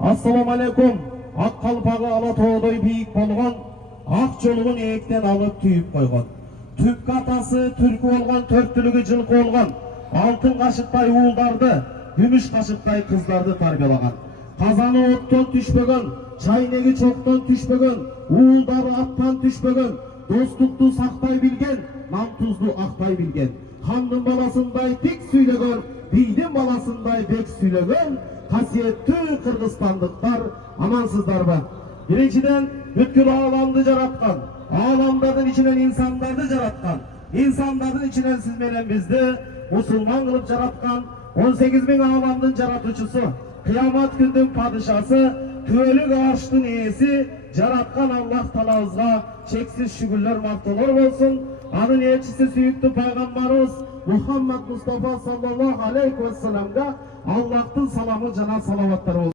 Assalamu alaikum. Ак қалпағы Алатаудай биік болған, ақ жолығын ектен алып түйіп қойған. Түпкі атасы түркі болған, төрттілігі жылқы болған, алтын қашықтай уылдарды, күміш қашықтай қыздарды тарбиялаған. Қазаны оттан түшпеген, чайнегі çoқтан түшпеген, уылдары аттан түшпеген, достықты сақтай білген, намтузды ақтай білген. Ханның баласындай тек сөйлеген, бейдің баласындай бек сөйлеген, қасиетті қырғызстандықтар амансыздар ба? Биринчиден бүткүл аламды жаратқан, аламдардың içinden insanдарды жаратқан, insandардың içinden siz менен bizdi musulman kılıp жаратқан, 18.000 alamdın jaratучусу, kıyamet gündün padişası, tüölük ağaçtın iyisi, жаратқан Allah Talağızga çeksiz şükürler maqtalar olsun. Anın elçisi süyüktü Peygamberimiz Muhammed Mustafa sallallahu aleyhi ve sellem'ga Allah'tın salamı, cana salavatları olsun.